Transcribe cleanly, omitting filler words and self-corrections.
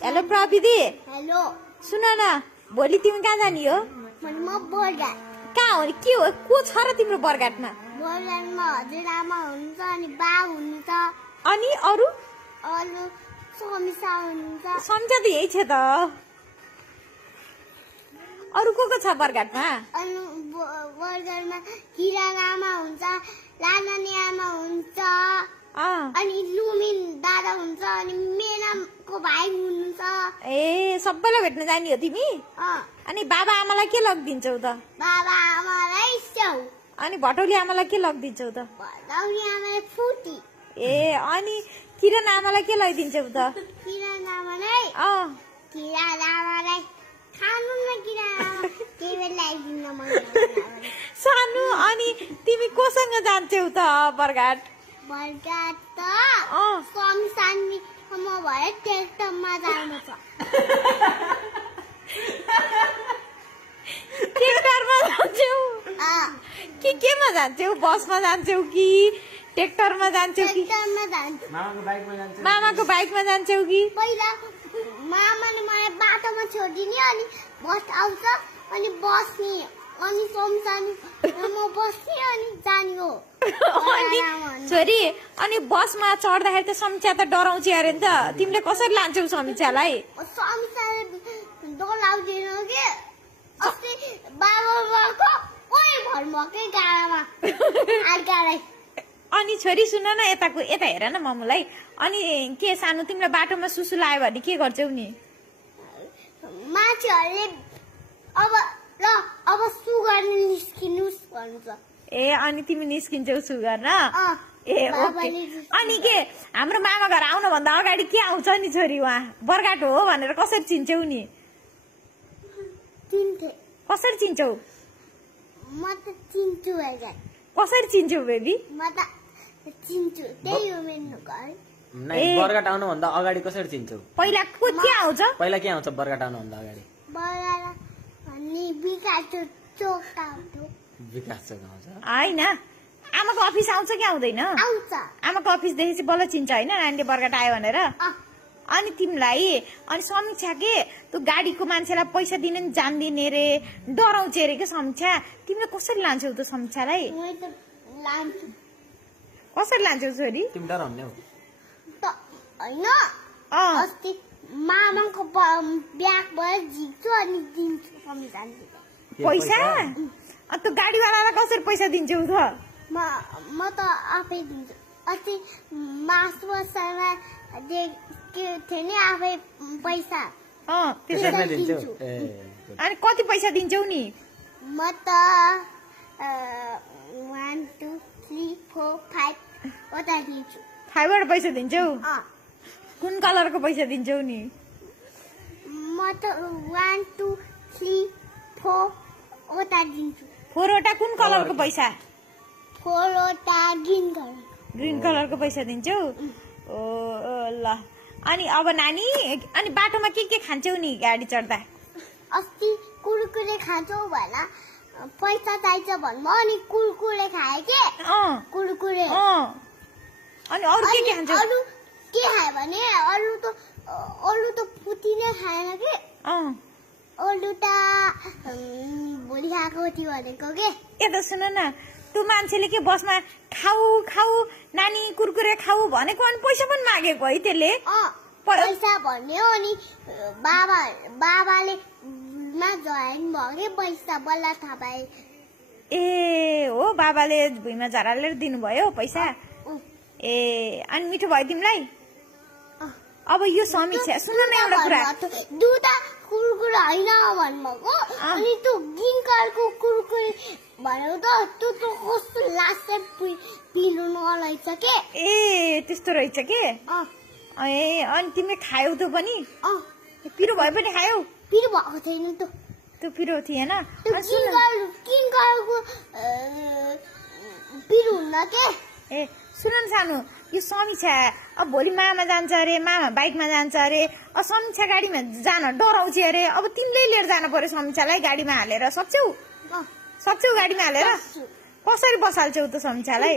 Hello प्रविधि। Hello. सुन न, भोलि तिमी कहाँ जाने हो? म बरघाट। कहाँ हो? के हो? को छ र तिम्रो बरघाटमा? बरघाटमा हजुरआमा हुनुहुन्छ अनि बा हुनुहुन्छ। अनि अरू? अरू समिसा हुनुहुन्छ। सम्झा त यही छ त। अरू को छ बरघाटमा? अनि बरघाटमा किरा आमा हुन्छ, लानानी आमा हुन्छ, अनि लुमिन दादा हुन्छ, अनि मेनामको भाइ हुनुहुन्छ। ए सबैलाई भेट्न जाने हो तिमी? अनि बाबा आमालाई के लगिदिन्छौ त? बाबा आमालाई स्याउ। अनि भटौली आमालाई के लगिदिन्छौ त? भटौली आमालाई फुटी। ए अनि किरण आमालाई के लगिदिन्छौ त? किरण आमालाई खानु न किरण के ल्याइदिन मन सानु। अनि तिमी कोसँग जान्छौ त बरघाट? बरघाट त समसानी म भए ट्र्याक्टरमा जानु छ। ट्र्याक्टरमा जान्छौ? केमा जान्छौ? बसमा जान्छौ कि ट्र्याक्टरमा जान्छौ कि? ट्र्याक्टरमा जान्छु। मामाको बाइकमा जान्छौ कि? पहिला मामाले मलाई बाटोमा छोडिदिने, अनि बस आउँछ अनि बस्ने, अनि समसानी म बस्ने अनि जाने हो। छोरी अनि बसमा चढ्दाखेरि त समीक्षा त डराउँछ अरे नि त, तिमीले कसरी लान्छौ समीक्षालाई? समीक्षाले डराउँदैन के, अस्ति बाबा भएको ओइ भर्मकै गाडामा आगाडै। अनि छोरी सुन न, यता हेर न ममुलाई। अनि के सानो तिमीलाई बाटोमा सुसु लाग्यो भने के गर्छौ नि? मान्छेहरूले अब सु गर्न निस्किनुस् भन्छ। ए अनि तिमी निस्किन्छौ सु गर्न? ए ओके। अनि के हाम्रो मामा घर आउन भन्दा अगाडि के आउँछ नि छोरी? उहाँ बरघाट हो भनेर कसरी चिन्छौ नि? कसरी चिन्छौ? म त चिन्छु। कसरी चिन्छौ बेबी? म त चिन्छु, त्यही हो मेरो घर। बरघाट आउनु भन्दा अगाडि कसरी चिन्छौ? पहिला के आउँछ? पहिला के आउँछ बरघाट आउनु भन्दा अगाडि? बरघाट अनि विकास चोक आउँछ। विकास चोक आउँछ हैन? आमाको अफिस आउँछ कि आउँदैन? आउँछ। आमाको अफिस देखेपछि बल्ल चिन्छ हैन नानीले बरघाट आयो भनेर? अनि तिमीलाई अनि समीक्षा के तँ गाडीको मान्छेलाई पैसा दिन नि जान्दिने रे, डराउँछ रे के समीक्षा? तिमीले कसरी लान्छौ त समीक्षालाई? कसरी लान्छौ छोरी? तिमी डराउने हो त हैन? अस्ति मामाको ब्यागबाट झिक्छु अनि दिन्छु समीक्षाले पैसा। अनि तँ गाडीवालालाई कसरी पैसा दिन्छौ त? म त आफै दिन्छु। अस्ति मासु बसामा के थियो नि आफै पैसा त्यसरी दिन्छु। अनि कति पैसा दिन्छौ नि? म त 1 2 3 4 5 वटा दिन्छु। 5 वटा पैसा दिन्छौ? कुन कलरको पैसा दिन्छौ नि? म त 1 2 3 4 वटा दिन्छु। 4 वटा कुन कलरको पैसा? 4 वटा ग्रीन कलरको पैसा दिन्छौ? ओ ल। अनि अब नानी अनि बाटोमा के खान्छौ नि गाडी चढ्दा? अस्ति कुरकुरे खान्छौ भला पैसा चाहिन्छ भन्नु अनि कुरकुरे खाए के? कुरकुरे। अनि अरु के खान्छौ? अरु के खाए भने अरु त पुती नै खाएन के? अरु त भोलि खाएको थियो भनेको के? ए त सुन न, तँ मान्छेले के बसमा खाऊ नानी कुरकुरे खाऊ भनेको अनि पैसा पनि मागेको है त्यसले? पैसा भन्यो अनि बाबाले मा जइन भयो पैसा बल्ल थाहा पाए। ए हो, बाबाले भुइँमा झरालेर दिनुभयो पैसा? ए अनि मिठो भयो तिमीलाई? अब यो समीक्षा सुन न एउटा कुरा, दुटा कुरकुरे हैन भन्नुभएको अनि त्यो ग्रीन कलरको कुरकुरे भन्यो त त्यो त कस्तो लास्टै पिलो नलाइछ के? ए त्यस्तो रहेछ के? ए अनि तिमीले खायौ त पनि? पिरो भए पनि खायौ? पिरो भएको छैन त। त्यो पिरो थिएन? ग्रीन कलरको पिरो हुन्न के? ए सुन न सानो, यो समीक्षा अब भोलि मामा जान्छ अरे, मामा बाइकमा जान्छ अरे, अब समीक्षा गाडीमा जान डराउँछ अरे, अब तिमीले लिएर जानु पर्यो समीक्षालाई गाडीमा हालेर। सक्छौ गाडीमा हालेर? कसरी बसाल्छौ त समीक्षालाई?